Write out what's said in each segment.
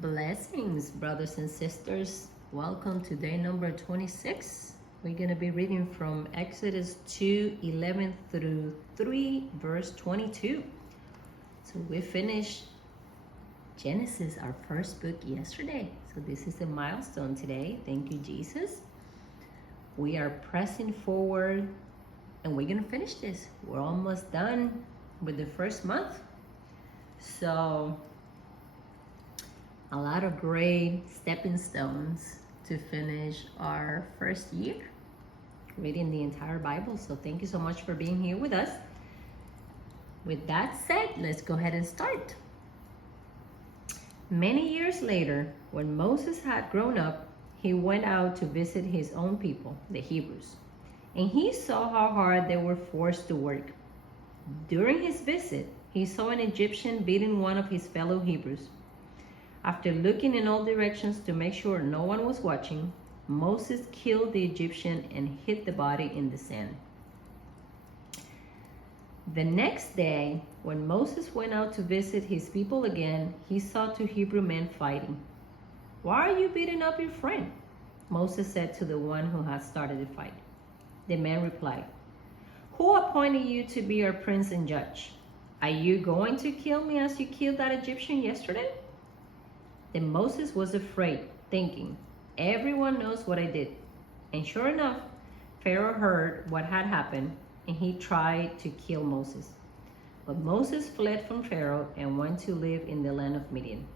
Blessings, brothers and sisters. Welcome to day number 26. We're going to be reading from Exodus 2:11 through 3, verse 22. So we finished Genesis, our first book, yesterday. So this is a milestone today. Thank you, Jesus. We are pressing forward and we're going to finish this. We're almost done with the first month. So a lot of great stepping stones to finish our first year reading the entire Bible. So thank you so much for being here with us. With that said, let's go ahead and start. Many years later, when Moses had grown up, he went out to visit his own people, the Hebrews, and he saw how hard they were forced to work. During his visit, he saw an Egyptian beating one of his fellow Hebrews. After looking in all directions to make sure no one was watching, Moses killed the Egyptian and hid the body in the sand. The next day, when Moses went out to visit his people again, he saw two Hebrew men fighting. "Why are you beating up your friend?" Moses said to the one who had started the fight. The man replied, "Who appointed you to be our prince and judge? Are you going to kill me as you killed that Egyptian yesterday?" Then Moses was afraid, thinking, "Everyone knows what I did." And sure enough, Pharaoh heard what had happened, and he tried to kill Moses. But Moses fled from Pharaoh and went to live in the land of Midian.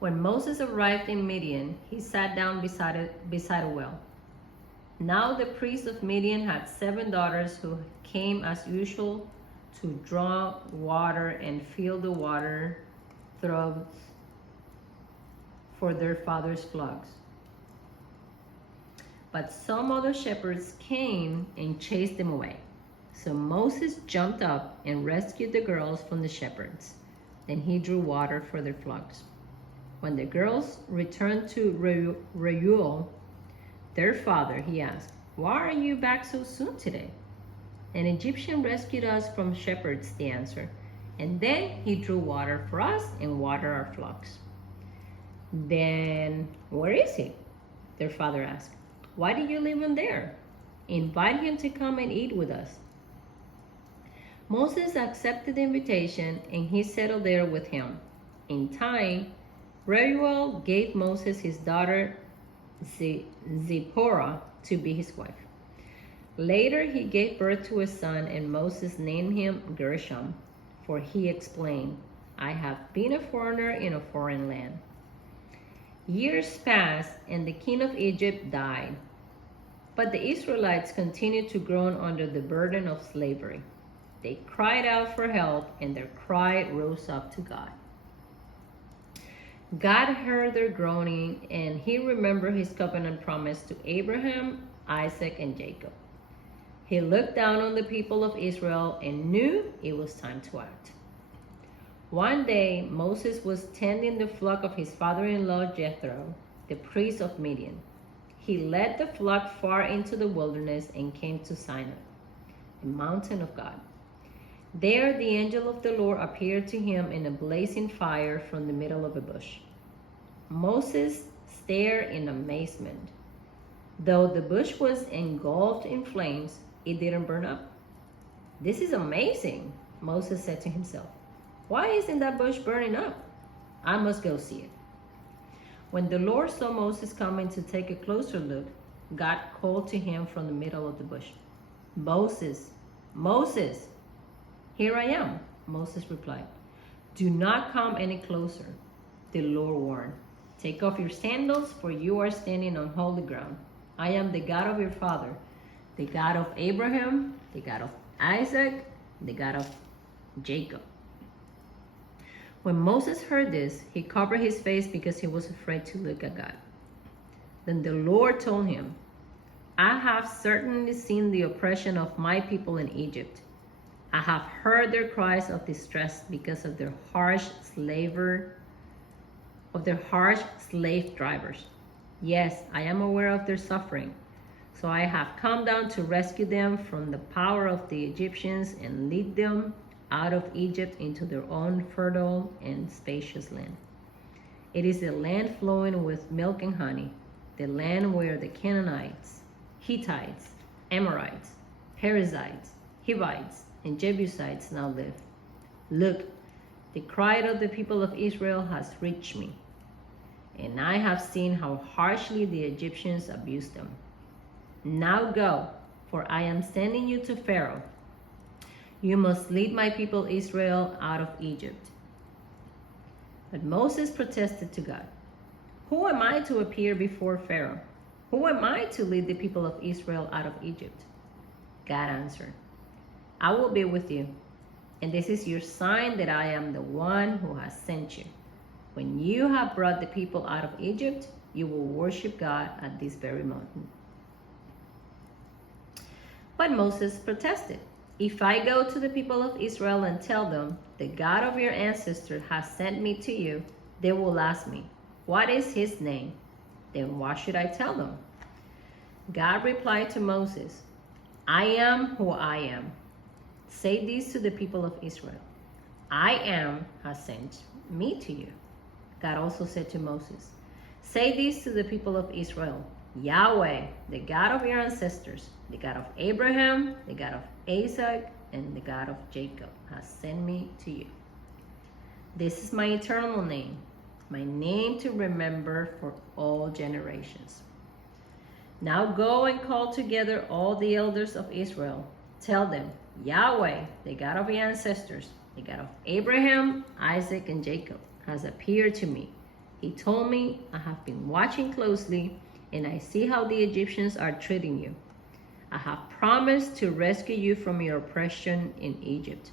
When Moses arrived in Midian, he sat down beside a well. Now the priest of Midian had 7 daughters who came as usual to draw water and fill the water troughs for their father's flocks. But some other shepherds came and chased them away. So Moses jumped up and rescued the girls from the shepherds. Then he drew water for their flocks. When the girls returned to Reuel, their father, he asked, "Why are you back so soon today?" "An Egyptian rescued us from shepherds," they answered. "And then he drew water for us and watered our flocks." "Then where is he?" their father asked. "Why did you leave him there? Invite him to come and eat with us." Moses accepted the invitation and he settled there with him. In time, Reuel gave Moses his daughter Zipporah to be his wife. Later he gave birth to a son, and Moses named him Gershom, for he explained, "I have been a foreigner in a foreign land." Years passed and the king of Egypt died. But the Israelites continued to groan under the burden of slavery. They cried out for help, and their cry rose up to God. God heard their groaning, and he remembered his covenant promise to Abraham, Isaac, and Jacob. He looked down on the people of Israel and knew it was time to act. One day, Moses was tending the flock of his father-in-law Jethro, the priest of Midian. He led the flock far into the wilderness and came to Sinai, the mountain of God. There the angel of the Lord appeared to him in a blazing fire from the middle of a bush. Moses stared in amazement. Though the bush was engulfed in flames, it didn't burn up. "This is amazing," Moses said to himself. "Why isn't that bush burning up? I must go see it." When the Lord saw Moses coming to take a closer look, God called to him from the middle of the bush, "Moses, Moses." "Here I am," Moses replied. "Do not come any closer," the Lord warned. "Take off your sandals, for you are standing on holy ground. I am the God of your father, the God of Abraham, the God of Isaac, the God of Jacob." When Moses heard this, he covered his face because he was afraid to look at God. Then the Lord told him, "I have certainly seen the oppression of my people in Egypt. I have heard their cries of distress because of their harsh slave drivers. Yes, I am aware of their suffering. So I have come down to rescue them from the power of the Egyptians and lead them out of Egypt into their own fertile and spacious land." It is the land flowing with milk and honey, the land where the Canaanites, Hittites, Amorites, Perizzites, Hivites, and Jebusites now live. Look, the cry of the people of Israel has reached me, and I have seen how harshly the Egyptians abused them. Now go, for I am sending you to Pharaoh. You must lead my people Israel out of Egypt. But Moses protested to God, who am I to appear before Pharaoh? Who am I to lead the people of Israel out of Egypt? God answered, I will be with you, and this is your sign that I am the one who has sent you. When you have brought the people out of Egypt, you will worship God at this very mountain. But Moses protested, if I go to the people of Israel and tell them, the God of your ancestors has sent me to you, they will ask me, what is his name? Then what should I tell them? God replied to Moses, I am who I am. Say this to the people of Israel, I am has sent me to you. God also said to Moses, say this to the people of Israel, Yahweh, the God of your ancestors, the God of Abraham, the God of Isaac, and the God of Jacob has sent me to you. This is my eternal name, my name to remember for all generations. Now go and call together all the elders of Israel. Tell them, Yahweh, the God of your ancestors, the God of Abraham, Isaac, and Jacob, has appeared to me. He told me, I have been watching closely, and I see how the Egyptians are treating you. I have promised to rescue you from your oppression in Egypt.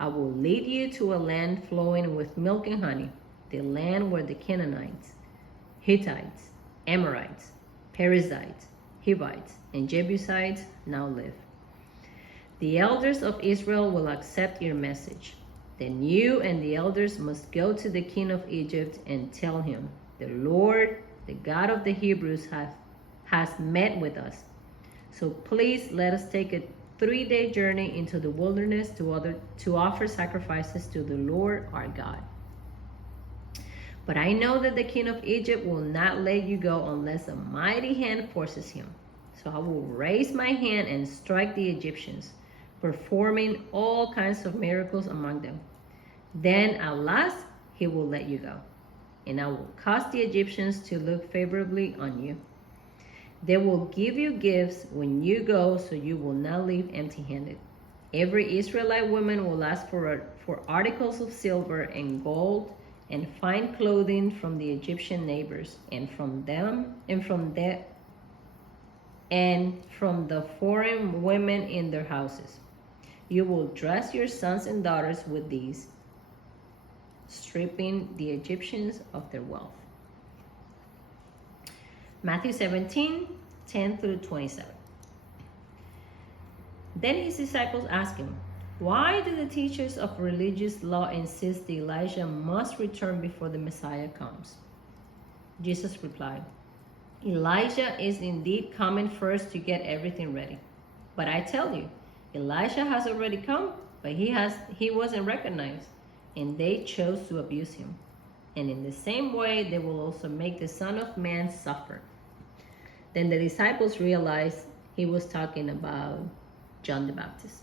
I will lead you to a land flowing with milk and honey, the land where the Canaanites, Hittites, Amorites, Perizzites, Hivites, and Jebusites now live. The elders of Israel will accept your message. Then you and the elders must go to the king of Egypt and tell him, the Lord, the God of the Hebrews, has met with us. So please let us take a 3-day journey into the wilderness to offer sacrifices to the Lord our God. But I know that the king of Egypt will not let you go unless a mighty hand forces him. So I will raise my hand and strike the Egyptians, performing all kinds of miracles among them. Then at last he will let you go, and I will cause the Egyptians to look favorably on you. They will give you gifts when you go, so you will not leave empty-handed. Every Israelite woman will ask for articles of silver and gold and fine clothing from the Egyptian neighbors, and from the foreign women in their houses. You will dress your sons and daughters with these, stripping the Egyptians of their wealth. Matthew 17:10-27. Then his disciples asked him, why do the teachers of religious law insist that Elijah must return before the Messiah comes? Jesus replied, Elijah is indeed coming first to get everything ready. But I tell you, Elijah has already come, but he wasn't recognized, and they chose to abuse him. And in the same way, they will also make the Son of Man suffer. Then the disciples realized he was talking about John the Baptist.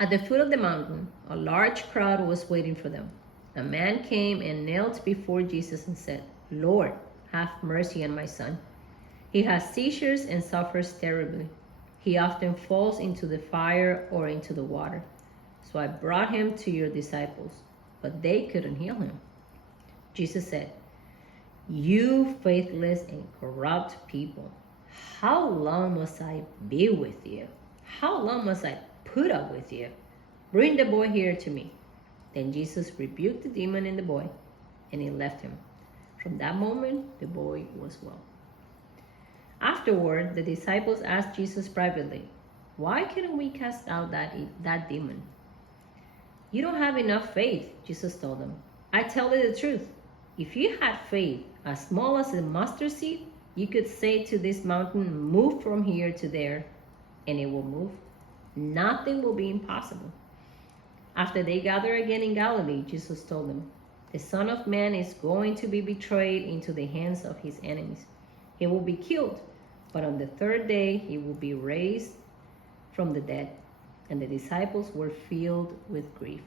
At the foot of the mountain, a large crowd was waiting for them. A man came and knelt before Jesus and said, Lord, have mercy on my son. He has seizures and suffers terribly. He often falls into the fire or into the water. So I brought him to your disciples, but they couldn't heal him. Jesus said, you faithless and corrupt people, how long must I be with you? How long must I put up with you? Bring the boy here to me. Then Jesus rebuked the demon in the boy, and he left him. From that moment, the boy was well. Afterward, the disciples asked Jesus privately, why couldn't we cast out that demon? You don't have enough faith, Jesus told them. I tell you the truth. If you had faith as small as a mustard seed, you could say to this mountain, move from here to there, and it will move. Nothing will be impossible. After they gathered again in Galilee, Jesus told them, The Son of Man is going to be betrayed into the hands of his enemies. He will be killed, but on the third day he will be raised from the dead." And the disciples were filled with grief.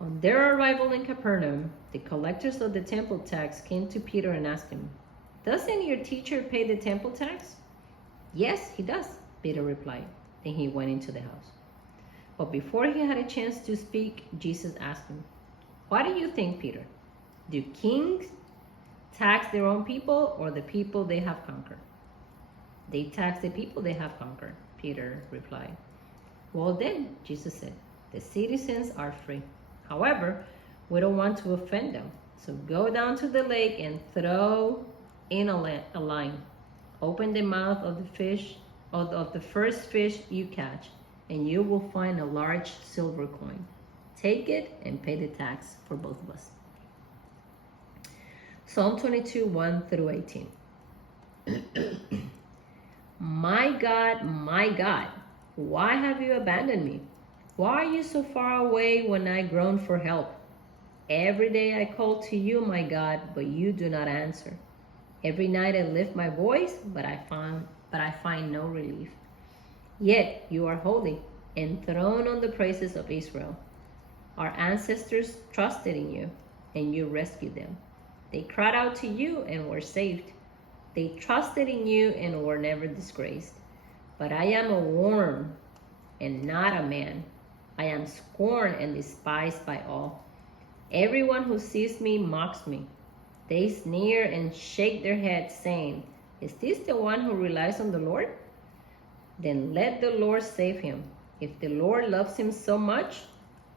On their arrival in Capernaum, the collectors of the temple tax came to Peter and asked him, "Doesn't your teacher pay the temple tax?" "Yes, he does," Peter replied. Then he went into the house. But before he had a chance to speak, Jesus asked him, "What do you think, Peter? Do kings tax their own people or the people they have conquered?" "They tax the people they have conquered," Peter replied. "Well then," Jesus said, "the citizens are free. However, we don't want to offend them. So go down to the lake and throw in a line. Open the mouth of the fish, of the first fish you catch, and you will find a large silver coin. Take it and pay the tax for both of us." Psalm 22, 1 through 18. My God, why have you abandoned me? Why are you so far away when I groan for help? Every day I call to you, my God, but you do not answer. Every night I lift my voice, but I find no relief. Yet you are holy, enthroned on the praises of Israel. Our ancestors trusted in you, and you rescued them. They cried out to you and were saved. They trusted in you and were never disgraced. But I am a worm and not a man. I am scorned and despised by all. Everyone who sees me mocks me. They sneer and shake their heads, saying, "Is this the one who relies on the Lord? Then let the Lord save him. If the Lord loves him so much,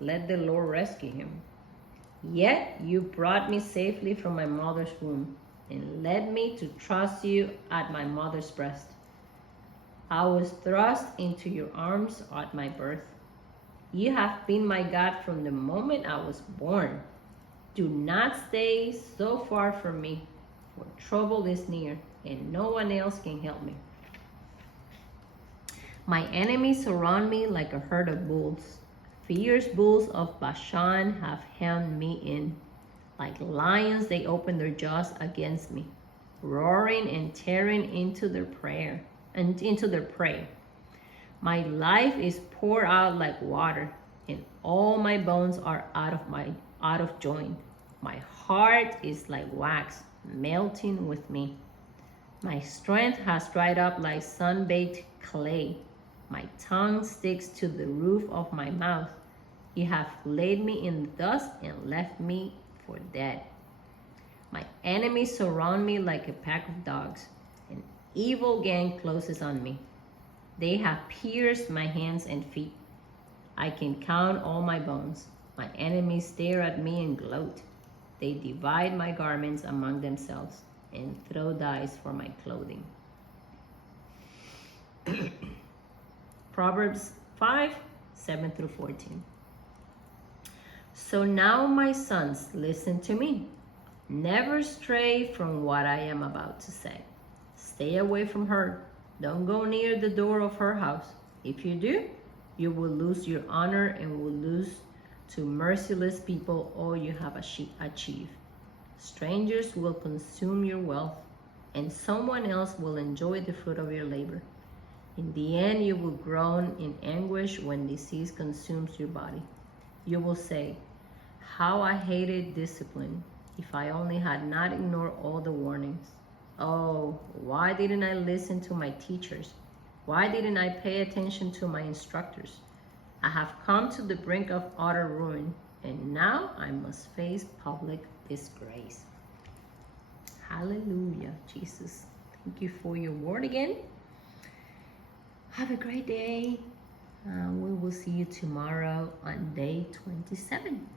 let the Lord rescue him." Yet you brought me safely from my mother's womb and led me to trust you at my mother's breast. I was thrust into your arms at my birth. You have been my God from the moment I was born. Do not stay so far from me, for trouble is near, and no one else can help me. My enemies surround me like a herd of bulls. Fierce bulls of Bashan have hemmed me in. Like lions, they open their jaws against me, roaring and tearing into their prey. My life is poured out like water, and all my bones are out of joint. My heart is like wax, melting with me. My strength has dried up like sun-baked clay. My tongue sticks to the roof of my mouth. You have laid me in the dust and left me for dead. My enemies surround me like a pack of dogs. An evil gang closes on me. They have pierced my hands and feet. I can count all my bones. My enemies stare at me and gloat. They divide my garments among themselves and throw dice for my clothing. Proverbs 5, 7 through 14. So now, my sons, listen to me. Never stray from what I am about to say. Stay away from her. Don't go near the door of her house. If you do, you will lose your honor and will lose to merciless people all you have achieved. Strangers will consume your wealth, and someone else will enjoy the fruit of your labor. In the end, you will groan in anguish when disease consumes your body. You will say, "How I hated discipline. If I only had not ignored all the warnings. Oh, why didn't I listen to my teachers? Why didn't I pay attention to my instructors? I have come to the brink of utter ruin, and now I must face public disgrace." Hallelujah, Jesus. Thank you for your word again. Have a great day. We will see you tomorrow on day 27.